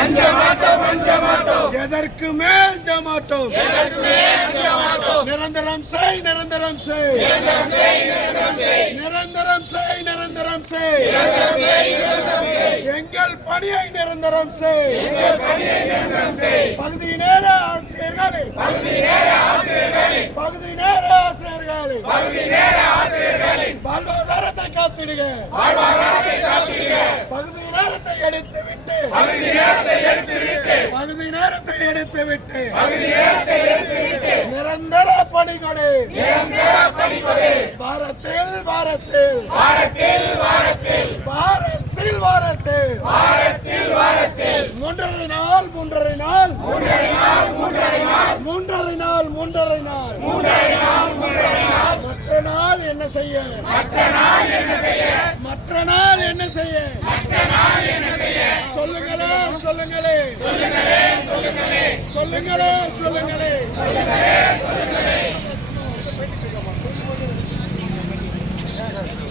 எதற்குமே அஞ்ச மாட்டோம். நிரந்தரம் செய், நிரந்தரம் செய், நிரந்தரம் செய், நிரந்தரம் செய், எங்கள் பணியை நிரந்தரம் செய். பகுதி நேர ஆசிரியர்களே, பகுதி நேர ஆசிரியர்களே, வாழ்வாதாரத்தை காத்திடுக. பகுதி நேரத்தை எடுத்துவிட்டு, பகுதி நேரத்தை எடுத்துவிட்டு நிரந்தர பணிகொடு. வாரத்தில் வாரத்தில் வாரத்தில் வாரத்தில் 3.5 நாள் 3.5 நாள் 3.5 நாள் 3.5 நாள். மற்ற நாள் என்ன செய்ய? மற்ற நாள் என்ன செய்ய? சொல்லுங்களே சொல்லுங்களே சொல்லுங்களே சொல்லுங்களே.